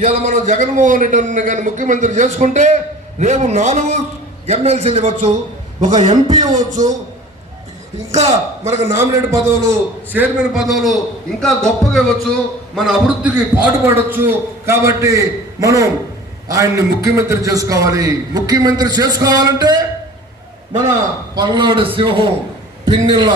ఇవాళ మనం జగన్మోహన్ రెడ్డి కానీ ముఖ్యమంత్రి చేసుకుంటే రేపు నాలుగు ఎమ్మెల్సీలు ఇవ్వచ్చు ఒక ఎంపీ ఇవ్వచ్చు ఇంకా మనకు నామినేట్ పదవులు చైర్మన్ పదవులు ఇంకా గొప్పగా ఇవ్వచ్చు మన అభివృద్ధికి పాటుపడవచ్చు కాబట్టి మనం ఆయన్ని ముఖ్యమంత్రి చేసుకోవాలి. ముఖ్యమంత్రి చేసుకోవాలంటే మన పల్నాడు సింహం పిన్నెల్ల.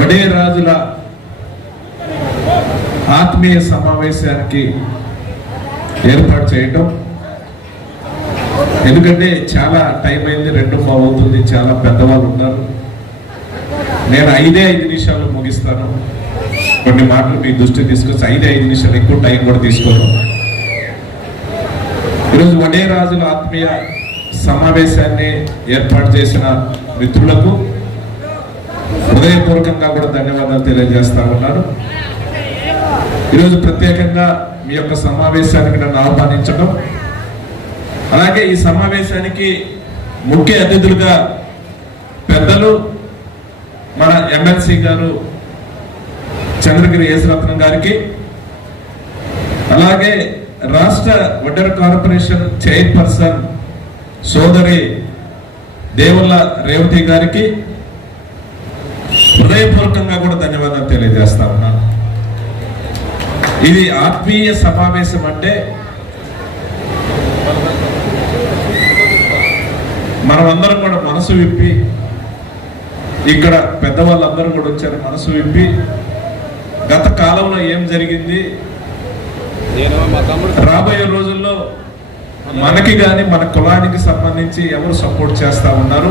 వడే రాజుల ఆత్మీయ సమావేశానికి ఏర్పాటు చేయటం. ఎందుకంటే చాలా టైం అయింది రెండు అవుతుంది చాలా పెద్దవాళ్ళు ఉన్నారు. నేను ఐదే ఐదు నిమిషాలు ముగిస్తాను. కొన్ని మాటలు మీ దృష్టి తీసుకొచ్చి ఐదే ఐదు నిమిషాలు ఎక్కువ టైం కూడా తీసుకోను. ఈరోజు వడే రాజుల ఆత్మీయ సమావేశాన్ని ఏర్పాటు చేసిన మిత్రులకు హృదయపూర్వకంగా కూడా ధన్యవాదాలు తెలియజేస్తా ఉన్నాను. ఈరోజు ప్రత్యేకంగా మీ యొక్క సమావేశానికి నన్ను ఆహ్వానించడం. అలాగే ఈ సమావేశానికి ముఖ్య అతిథులుగా పెద్దలు మన ఎమ్మెల్సీ గారు చంద్రగిరి యేసరత్నం గారికి అలాగే రాష్ట్ర వడ్డర కార్పొరేషన్ చైర్పర్సన్ సోదరి దేవుళ్ళ రేవతి గారికి హృదయపూర్వకంగా కూడా ధన్యవాదాలు తెలియజేస్తా ఉన్నాను. ఇది ఆత్మీయ సమావేశం అంటే మనమందరం కూడా మనసు విప్పి ఇక్కడ పెద్దవాళ్ళందరూ కూడా వచ్చారు మనసు విప్పి గత కాలంలో ఏం జరిగింది? నేను మా తమ్ముడు రాబోయే రోజుల్లో మనకి కానీ మన కులానికి సంబంధించి ఎవరు సపోర్ట్ చేస్తా ఉన్నారు?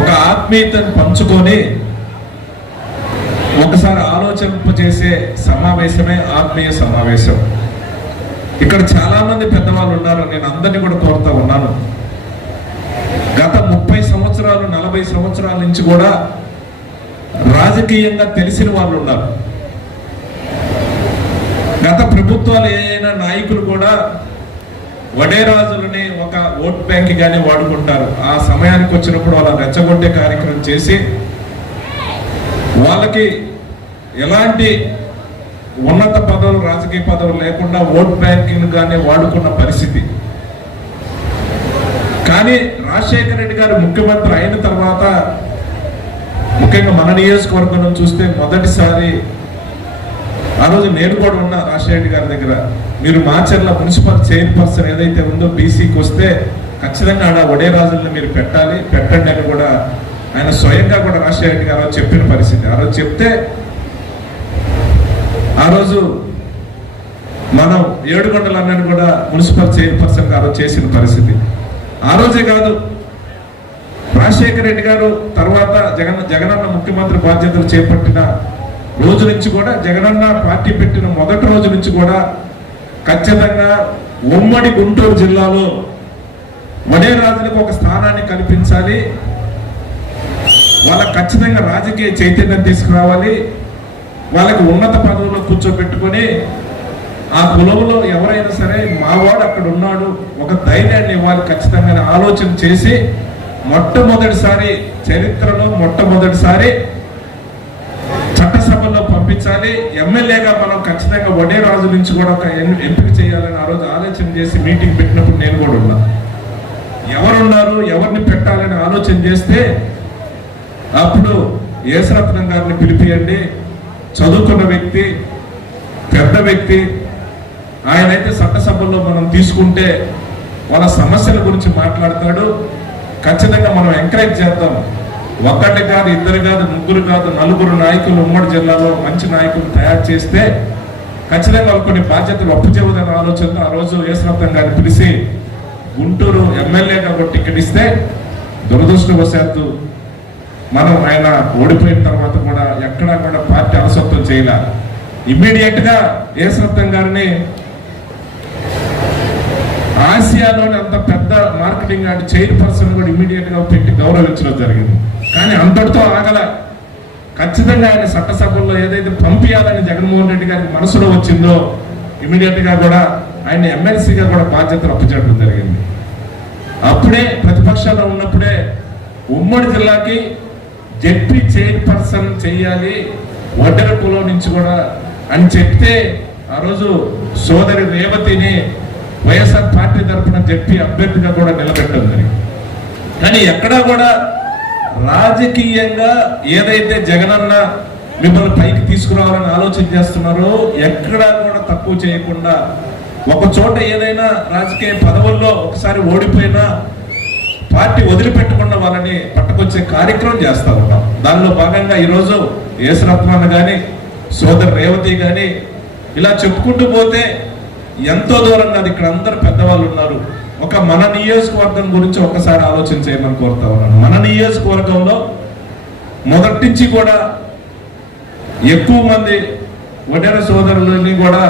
ఒక ఆత్మీయతను పంచుకొని ఒకసారి ఆలోచింపజేసే సమావేశమే ఆత్మీయ సమావేశం. ఇక్కడ చాలా మంది పెద్దవాళ్ళు ఉన్నారు నేను అందరినీ కూడా కోరుతా ఉన్నాను. గత ముప్పై సంవత్సరాలు నలభై సంవత్సరాల నుంచి కూడా రాజకీయంగా తెలిసిన వాళ్ళు ఉన్నారు. గత ప్రభుత్వాలు ఏదైనా నాయకులు కూడా వడేరాజులని ఒక ఓట్ బ్యాంక్ కానీ వాడుకుంటారు. ఆ సమయానికి వచ్చినప్పుడు వాళ్ళ రెచ్చగొట్టే కార్యక్రమం చేసి వాళ్ళకి ఎలాంటి ఉన్నత పదవులు రాజకీయ పదవులు లేకుండా ఓట్ బ్యాంకింగ్ కానీ వాడుకున్న పరిస్థితి. కానీ రాజశేఖర రెడ్డి గారు ముఖ్యమంత్రి అయిన తర్వాత ముఖ్యంగా మన నియోజకవర్గం చూస్తే మొదటిసారి ఆ రోజు నేను కూడా ఉన్నా రాజశేఖర గారి దగ్గర. మీరు మాచర్ల మున్సిపల్ చైర్పర్సన్ ఏదైతే ఉందో బీసీకి వస్తే ఖచ్చితంగా ఆడ వడేరాజుల్ని మీరు పెట్టాలి. పెట్టండి అని కూడా ఆయన స్వయంగా కూడా రాజశేఖర గారు చెప్పిన పరిస్థితి. ఆ రోజు చెప్తే ఆ రోజు మనం ఏడుగొండలన్నని కూడా మున్సిపల్ చైర్పర్సన్ గారు చేసిన పరిస్థితి. ఆ రోజే కాదు రాజశేఖర రెడ్డి గారు తర్వాత జగన్ జగనన్న ముఖ్యమంత్రి బాధ్యతలు చేపట్టిన రోజు నుంచి కూడా జగనన్న పార్టీ పెట్టిన మొదటి రోజు నుంచి కూడా ఖచ్చితంగా ఉమ్మడి గుంటూరు జిల్లాలో వడేరాజులకు ఒక స్థానాన్ని కల్పించాలి. వాళ్ళ ఖచ్చితంగా రాజకీయ చైతన్యం తీసుకురావాలి. వాళ్ళకి ఉన్నత పదవుల్లో కూర్చోబెట్టుకొని ఆ కులంలో ఎవరైనా సరే మావాడు అక్కడ ఉన్నాడు ఒక ధైర్యాన్ని ఇవ్వాలి ఖచ్చితంగా ఆలోచన చేసి మొట్టమొదటిసారి చరిత్రలో మొట్టమొదటిసారి చట్టసభలో పంపించాలి. ఎమ్మెల్యేగా మనం ఖచ్చితంగా వడే రాజు నుంచి కూడా ఒక ఎంపిక చేయాలని ఆ రోజు ఆలోచన చేసి మీటింగ్ పెట్టినప్పుడు నేను కూడా ఉన్నా. ఎవరున్నారు ఎవరిని పెట్టాలని ఆలోచన చేస్తే అప్పుడు యేసరత్నం గారిని పిలిపియండి. చదువుకున్న వ్యక్తి పెద్ద వ్యక్తి ఆయనైతే చట్టసభల్లో మనం తీసుకుంటే వాళ్ళ సమస్యల గురించి మాట్లాడతాడు. ఖచ్చితంగా మనం ఎంకరేజ్ చేద్దాం. ఒక్కటి కాదు ఇద్దరు కాదు ముగ్గురు కాదు నలుగురు నాయకులు ఉమ్మడి జిల్లాలో మంచి నాయకులు తయారు చేస్తే ఖచ్చితంగా కొన్ని బాధ్యతలు ఒప్పుచేవదనే ఆలోచనతో ఆ రోజు యేసరత్నం గారిని పిలిచి గుంటూరు ఎమ్మెల్యేగా ఒక టికెట్ ఇస్తే దురదృష్టవశాత్తు మనం ఆయన ఓడిపోయిన తర్వాత కూడా ఎక్కడా కూడా పార్టీ అలసత్వం చేయలే. ఇమ్మీడియట్గా గా గారిని ఆసియాలోని అంత పెద్ద మార్కెటింగ్ అండ్ చైర్పర్సన్ కూడా ఇమీడియట్గా పెట్టి గౌరవించడం జరిగింది. కానీ అంతటితో ఆగల. ఖచ్చితంగా ఆయన చట్టసభల్లో ఏదైతే పంపించాలని జగన్మోహన్ రెడ్డి గారికి మనసులో వచ్చిందో ఇమీడియట్గా కూడా ఆయన ఎమ్మెల్సీగా కూడా బాధ్యతలు అప్పచెప్పడం జరిగింది. అప్పుడే ప్రతిపక్షాల్లో ఉన్నప్పుడే ఉమ్మడి జిల్లాకి జడ్పీ చైర్పర్సన్ చేయాలి వడ్డెర కులం నుంచి కూడా అని చెప్తే ఆ రోజు సోదరి రేవతిని వైఎస్ఆర్ పార్టీ తరఫున జడ్పీ అభ్యర్థిగా కూడా నిలబెట్టడం జరిగింది. కానీ ఎక్కడా కూడా రాజకీయంగా ఏదైతే జగనన్న మిమ్మల్ని పైకి తీసుకురావాలని ఆలోచన చేస్తున్నారో ఎక్కడా కూడా తక్కువ చేయకుండా ఒక చోట ఏదైనా రాజకీయ పదవుల్లో ఒకసారి ఓడిపోయినా పార్టీ వదిలిపెట్టకుండా వాళ్ళని పట్టుకొచ్చే కార్యక్రమం చేస్తా ఉన్నాం. దానిలో భాగంగా ఈరోజు యేసరత్నాన్ని కానీ సోదరు రేవతి కానీ ఇలా చెప్పుకుంటూ పోతే ఎంతో దూరంగా అది ఇక్కడ అందరు పెద్దవాళ్ళు ఉన్నారు. ఒక మన నియోజకవర్గం గురించి ఒకసారి ఆలోచన చేయమని కోరుతా ఉన్నాను. మన నియోజకవర్గంలో మొదటి నుంచి కూడా ఎక్కువ మంది వడేర సోదరులని కూడా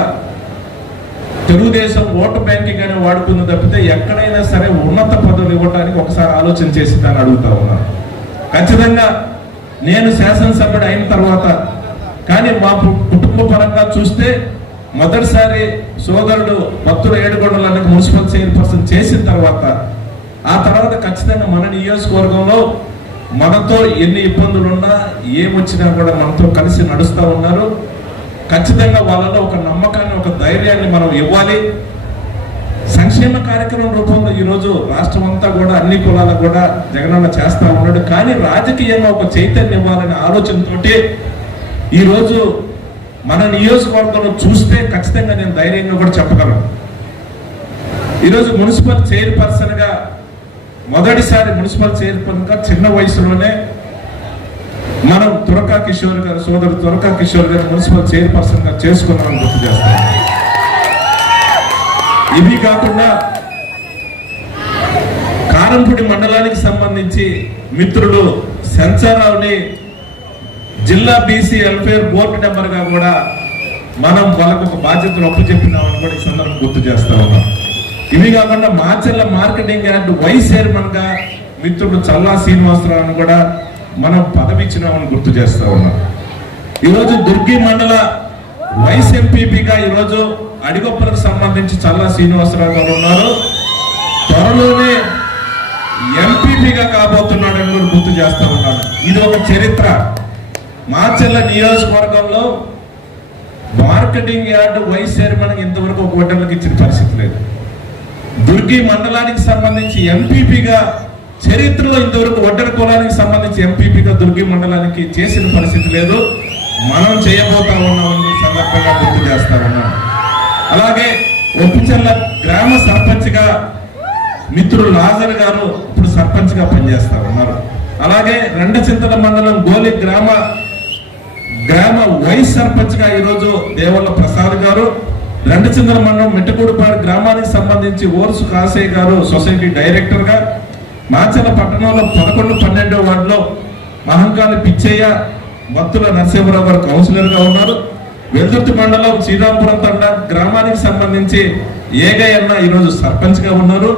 తెలుగుదేశం ఓటు బ్యాంకింగ్ అని వాడుకుంది తప్పితే ఎక్కడైనా సరే ఉన్నత పదవులు ఇవ్వడానికి ఒకసారి ఆలోచన చేసి దాన్ని అడుగుతా ఉన్నాను ఖచ్చితంగా నేను శాసనసభ్యుడు అయిన తర్వాత కానీ మా కుటుంబ పరంగా చూస్తే మొదటిసారి సోదరుడు భక్తుల ఏడుగొండలకి మున్సిపల్ చైర్పర్సన్ చేసిన తర్వాత ఆ తర్వాత ఖచ్చితంగా మన నియోజకవర్గంలో మనతో ఎన్ని ఇబ్బందులు ఉన్నా ఏమొచ్చినా కూడా మనతో కలిసి నడుస్తూ ఉన్నారు. ఖచ్చితంగా వాళ్ళలో ఒక నమ్మకాన్ని ఒక ధైర్యాన్ని మనం ఇవ్వాలి. సంక్షేమ కార్యక్రమం రూపంలో ఈరోజు రాష్ట్రం అంతా కూడా అన్ని కులాలకు కూడా జగనన్న చేస్తూ ఉన్నాడు. కానీ రాజకీయంగా ఒక చైతన్యం ఇవ్వాలనే ఆలోచనతోటి ఈరోజు మన నియోజకవర్గంలో చూస్తే ఖచ్చితంగా నేను ధైర్యంగా కూడా చెప్పగలను. ఈరోజు మున్సిపల్ చైర్పర్సన్గా మొదటిసారి మున్సిపల్ చైర్పర్సన్గా చిన్న వయసులోనే మనం తురకా కిషోర్ గారు సోదరు తురకా కిషోర్ గారు మున్సిపల్ చైర్పర్సన్గా చేసుకున్నామని గుర్తు చేస్తాం ఇవి కాకుండా కారంపూడి మండలానికి సంబంధించి మిత్రుడు సెన్సారావుని జిల్లా బీసీ వెల్ఫేర్ బోర్డు నెంబర్గా కూడా మనం వాళ్ళకు ఒక బాధ్యతలు అప్పు చెప్పినామని కూడా ఈ సందర్భం గుర్తు చేస్తా ఉన్నాం. ఇవి కాకుండా మాచర్ల మార్కెటింగ్ యార్డ్ వైస్ చైర్మన్గా మిత్రుడు చల్లా శ్రీనివాసరావుని కూడా మనం పదవి ఇచ్చినామని గుర్తు చేస్తా ఉన్నాం. ఈరోజు దుర్గి మండల వైస్ ఎంపీపీగా ఈరోజు అడిగొప్పలకు సంబంధించి చల్లా శ్రీనివాసరావు గారు ఉన్నారు. త్వరలోనే ఎంపీపీగా కాబోతున్నాడని కూడా గుర్తు చేస్తా ఉన్నాను. ఇది ఒక చరిత్ర. మాచెల్ల నియోజకవర్గంలో మార్కెటింగ్ యార్డ్ వైస్ చైర్మన్ ఇంతవరకు ఒక ఓటర్లకు ఇచ్చిన పరిస్థితి లేదు. దుర్గి మండలానికి సంబంధించి ఎంపీపీగా చరిత్రలో ఇంతవరకు ఒడ్డర కులానికి సంబంధించి ఎంపీపీగా దుర్గి మండలానికి చేసిన పరిస్థితి లేదు. మనం చేయబోతా ఉన్నామని సందర్భంగా గుర్తు చేస్తామన్నారు అలాగే ఒప్పిచెల్ల గ్రామ సర్పంచ్గా మిత్రుడు లాజర్ గారు ఇప్పుడు సర్పంచ్గా పనిచేస్తామన్నారు పనిచేస్తా ఉన్నారు. అలాగే రెండచింతల మండలం గోలి గ్రామ గ్రామ వైస్ సర్పంచ్గా ఈరోజు దేవల్ల ప్రసాద్ గారు రెండచింతల మండలం మెట్టుకూడిపాడు గ్రామానికి సంబంధించి ఓర్సు కాసయ్య గారు సొసైటీ డైరెక్టర్గా మాచల పట్టణంలో పదకొండు పన్నెండో వార్డులో మహంకాళి పిచ్చయ్య మత్తుల నరసింహరావు గారు కౌన్సిలర్గా ఉన్నారు. వెల్దుర్తి మండలం శ్రీరాంపురం తండ గ్రామానికి సంబంధించి ఏగయ్యన్న ఈరోజు సర్పంచ్గా ఉన్నారు.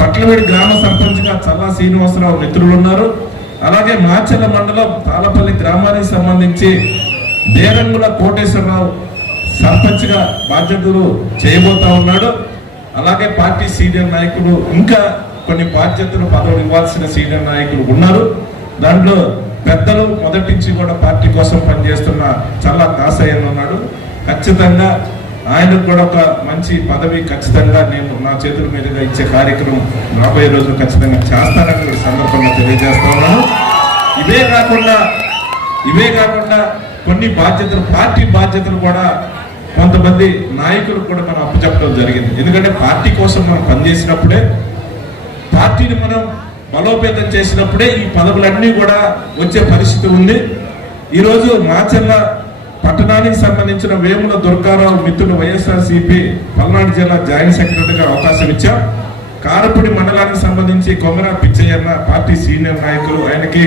పట్లవేడి గ్రామ సర్పంచ్గా చల్లా శ్రీనివాసరావు మిత్రులు ఉన్నారు. అలాగే మాచల మండలం తాళపల్లి గ్రామానికి సంబంధించి దేరంగుల కోటేశ్వరరావు సర్పంచ్గా బాధ్యతలు చేయబోతా ఉన్నాడు. అలాగే పార్టీ సీనియర్ నాయకులు ఇంకా కొన్ని బాధ్యతలు పదవులు ఇవ్వాల్సిన సీనియర్ నాయకులు ఉన్నారు. దాంట్లో పెద్దలు మొదటి నుంచి కూడా పార్టీ కోసం పనిచేస్తున్న చల్ల కాసయ్య ఉన్నాడు. ఖచ్చితంగా ఆయనకు కూడా ఒక మంచి పదవి ఖచ్చితంగా నేను నా చేతుల మీదుగా ఇచ్చే కార్యక్రమం రాబోయే రోజులు ఖచ్చితంగా చేస్తానని సందర్భంగా తెలియజేస్తా ఉన్నాను. ఇవే కాకుండా ఇవే కాకుండా కొన్ని బాధ్యతలు పార్టీ బాధ్యతలు కూడా కొంతమంది నాయకులు కూడా మనం అప్పచెప్పడం జరిగింది. ఎందుకంటే పార్టీ కోసం మనం పనిచేసినప్పుడే పార్టీని మనం బలోపేతం చేసినప్పుడే ఈ పదవులన్నీ కూడా వచ్చే పరిస్థితి ఉంది. ఈరోజు మాచెల్ల పట్టణానికి సంబంధించిన వేముల దుర్గారావు మిత్రుడు వైఎస్ఆర్ సిపి పల్నాడు జిల్లా జాయింట్ సెక్రటరీగా అవకాశం ఇచ్చాం. కారపూడి మండలానికి సంబంధించి కొమరా పిచ్చయ్యన్న పార్టీ సీనియర్ నాయకులు ఆయనకి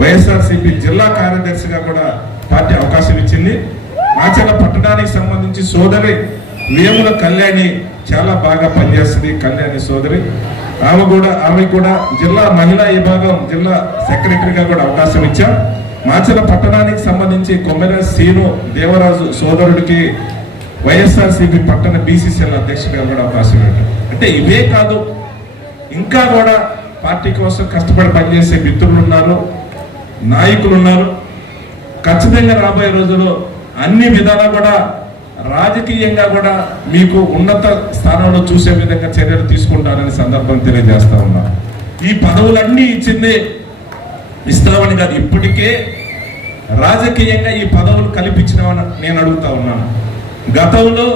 వైఎస్ఆర్సీపీ జిల్లా కార్యదర్శిగా కూడా పార్టీ అవకాశం ఇచ్చింది. మాచెల్ల పట్టణానికి సంబంధించి సోదరి వేముల కళ్యాణి చాలా బాగా పనిచేస్తుంది. కళ్యాణి సోదరి ఆమె కూడా ఆమె కూడా జిల్లా మహిళా విభాగం జిల్లా సెక్రటరీగా కూడా అవకాశం ఇచ్చాం. మాచల పట్టణానికి సంబంధించి కొమ్మెర సీను దేవరాజు సోదరుడికి వైఎస్ఆర్సీపీ పట్టణ బీసీసీఎల్ అధ్యక్షుడిగా కూడా అవకాశం ఇవ్వడం. అంటే ఇవే కాదు ఇంకా కూడా పార్టీ కోసం కష్టపడి పనిచేసే మిత్రులు ఉన్నారు నాయకులు ఉన్నారు. ఖచ్చితంగా రాబోయే రోజుల్లో అన్ని విధాలా కూడా రాజకీయంగా కూడా మీకు ఉన్నత స్థానంలో చూసే విధంగా చర్యలు తీసుకుంటారని సందర్భం తెలియజేస్తా ఉన్నా. ఈ పదవులన్నీ ఇచ్చింది ఇస్తామని కాదు ఇప్పటికే రాజకీయంగా ఈ పదవులు కల్పించినామని నేను అడుగుతా ఉన్నాను గతంలో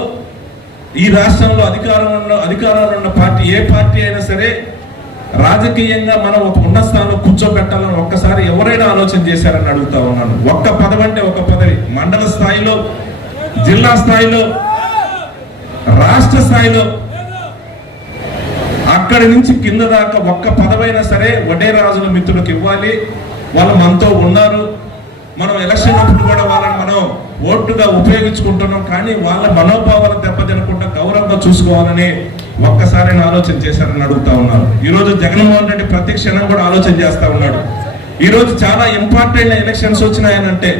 ఈ రాష్ట్రంలో అధికారంలో అధికారంలో ఉన్న పార్టీ ఏ పార్టీ అయినా సరే రాజకీయంగా మనం ఒక ఉన్న స్థానంలో కూర్చోబెట్టాలని ఒక్కసారి ఎవరైనా ఆలోచన చేశారని అడుగుతా ఉన్నాను. ఒక్క పదవి అంటే ఒక పదవి. మండల స్థాయిలో జిల్లా స్థాయిలో రాష్ట్ర స్థాయిలో అక్కడి నుంచి కింద దాకా ఒక్క పదవైనా సరే వడ్డే రాజుల మిత్రులకు ఇవ్వాలి. వాళ్ళు మనతో ఉన్నారు. మనం ఎలక్షన్ అప్పుడు కూడా వాళ్ళని మనం ఓటుగా ఉపయోగించుకుంటున్నాం. కానీ వాళ్ళ మనోభావాలు దెబ్బతినకుండా గౌరవంగా చూసుకోవాలని ఒక్కసారి ఆలోచన చేశారని అడుగుతా ఉన్నారు ఈరోజు జగన్మోహన్ రెడ్డి ప్రతి క్షణం కూడా ఆలోచన చేస్తా ఉన్నాడు. ఈరోజు చాలా ఇంపార్టెంట్ ఎలక్షన్స్ వచ్చినాయనంటే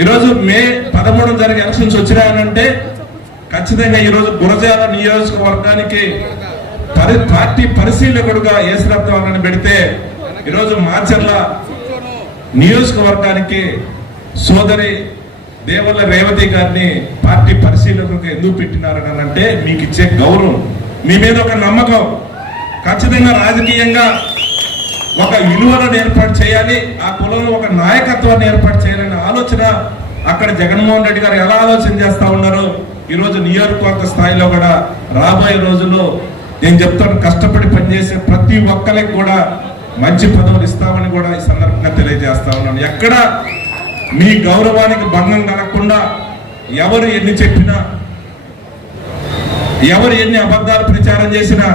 ఈరోజు మే పదమూడు జరిగే ఎలక్షన్స్ వచ్చినాయనంటే ఖచ్చితంగా ఈరోజు గురజాల నియోజకవర్గానికి పరి పార్టీ పరిశీలకుడుగా ఏసురత్నాన్ని పెడితే ఈరోజు మాచర్ల నియోజకవర్గానికి సోదరి దేవల్ల రేవతి గారిని పార్టీ పరిశీలకులకు ఎందుకు పెట్టినారని అంటే మీకు ఇచ్చే గౌరవం మీ మీద ఒక నమ్మకం. ఖచ్చితంగా రాజకీయంగా ఒక విలువలను ఏర్పాటు చేయాలి ఆ కులంలో ఒక నాయకత్వాన్ని ఏర్పాటు చేయాలి. అక్కడ జగన్మోహన్ రెడ్డి గారు ఎలా ఆలోచన చేస్తా ఉన్నారు ఈ రోజు నియోజకవర్గ స్థాయిలో కూడా రాబోయే రోజుల్లో నేను చెప్తాను కష్టపడి పనిచేసే ప్రతి ఒక్కరికి కూడా మంచి పదవులు ఇస్తామని కూడా ఈ సందర్భంగా తెలియజేస్తా ఉన్నాను. ఎక్కడ మీ గౌరవానికి భంగం కలగకుండా ఎవరు ఎన్ని చెప్పినా ఎవరు ఎన్ని అబద్ధాలు ప్రచారం చేసినా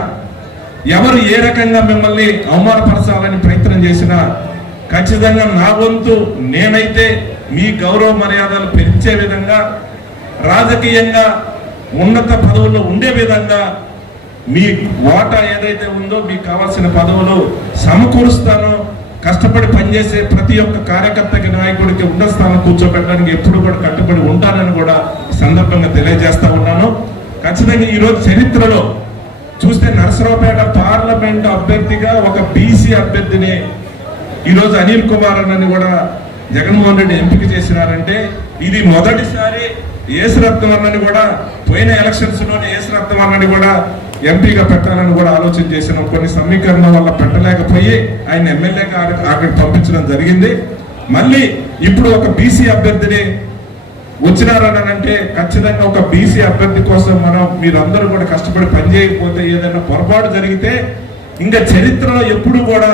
ఎవరు ఏ రకంగా మిమ్మల్ని అవమానపరచాలని ప్రయత్నం చేసినా ఖచ్చితంగా నా వంతు నేనైతే మీ గౌరవ మర్యాదలు పెంచే విధంగా రాజకీయంగా ఉన్నత పదవుల్లో ఉండే విధంగా మీ వాటా ఏదైతే ఉందో మీకు కావాల్సిన పదవులు సమకూరుస్తానో. కష్టపడి పనిచేసే ప్రతి ఒక్క కార్యకర్తకి నాయకుడికి ఉన్న స్థానం కూర్చోబెట్టడానికి ఎప్పుడు కూడా కట్టుబడి ఉంటానని కూడా సందర్భంగా తెలియజేస్తా ఉన్నాను. ఖచ్చితంగా ఈరోజు చరిత్రలో చూస్తే నరసరావుపేట పార్లమెంట్ అభ్యర్థిగా ఒక బీసీ అభ్యర్థిని ఈరోజు అనిల్ కుమార్ అన్నని కూడా జగన్మోహన్ రెడ్డి ఎంపిక చేసినారంటే ఇది మొదటిసారి ఏసురత్నం అన్నని కూడా పోయిన ఎలక్షన్స్లోనే ఏసురత్నం అన్నని కూడా ఎంపీగా పెట్టాలని కూడా ఆలోచన చేసిన కొన్ని సమీకరణ వల్ల పెట్టలేకపోయి ఆయన ఎమ్మెల్యేగా అక్కడ పంపించడం జరిగింది. మళ్ళీ ఇప్పుడు ఒక బీసీ అభ్యర్థిని వచ్చినారని అంటే ఖచ్చితంగా ఒక బీసీ అభ్యర్థి కోసం మనం మీరందరూ కూడా కష్టపడి పనిచేయకపోతే ఏదైనా పొరపాటు జరిగితే ఇంకా చరిత్రలో ఎప్పుడు కూడా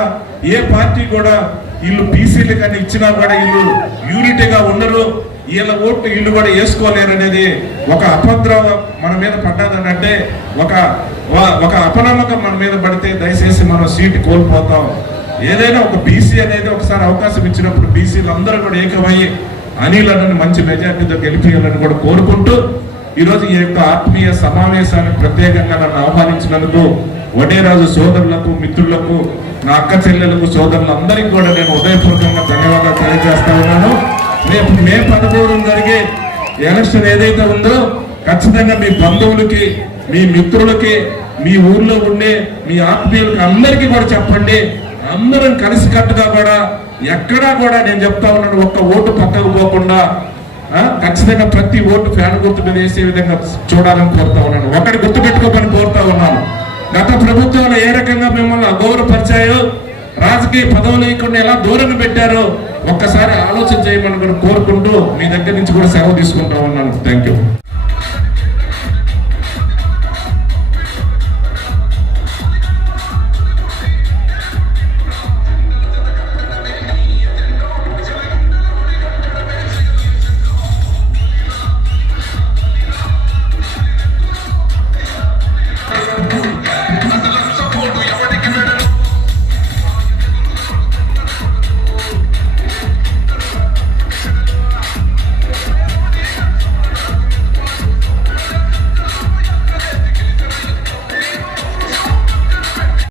ఏ పార్టీ కూడా వీళ్ళు బీసీలు కానీ ఇచ్చినా కూడా వీళ్ళు యూనిటీగా ఉండరు. వీళ్ళ ఓట్లు వీళ్ళు కూడా వేసుకోలేరు అనేది ఒక అపద్రవం మన మీద పడ్డదని అంటే ఒక ఒక అపనమ్మకం మన మీద పడితే దయచేసి మనం సీటు కోల్పోతాం. ఏదైనా ఒక బీసీ అనేది ఒకసారి అవకాశం ఇచ్చినప్పుడు బీసీలు అందరూ కూడా ఏకమయ్యి అనిలను మంచి మెజార్టీతో గెలిపియాలని కూడా కోరుకుంటూ ఈరోజు ఈ యొక్క ఆత్మీయ సమావేశానికి ప్రత్యేకంగా నన్ను ఆహ్వానించినందుకు వడేరాజు సోదరులకు మిత్రులకు నా అక్క చెల్లెలకు సోదరులందరికీ కూడా నేను ఉదయపూర్వకంగా ధన్యవాదాలు తెలియజేస్తా ఉన్నాను. రేపు మే పదమూడు జరిగే ఎలక్షన్ ఏదైతే ఉందో ఖచ్చితంగా మీ బంధువులకి మీ మిత్రులకి మీ ఊర్లో ఉండే మీ ఆత్మీయులకి అందరికీ కూడా చెప్పండి. అందరం కలిసికట్టుగా కూడా ఎక్కడా కూడా నేను చెప్తా ఉన్నాను ఒక్క ఓటు పక్కకు పోకుండా ఖచ్చితంగా ప్రతి ఓటు ఫ్యాన్ గుర్తు మీద వేసే విధంగా చూడాలని కోరుతా ఉన్నాను. ఒకటి గుర్తు పెట్టుకోమని కోరుతా ఉన్నాను. గత ప్రభుత్వాలు ఏ రకంగా మిమ్మల్ని అగౌరవపరిచాయో రాజకీయ పదవులు ఇవ్వకుండా ఎలా దూరం పెట్టారో ఒక్కసారి ఆలోచన చేయమని కూడా కోరుకుంటూ మీ దగ్గర నుంచి కూడా సెలవు తీసుకుంటా ఉన్నాను. Thank you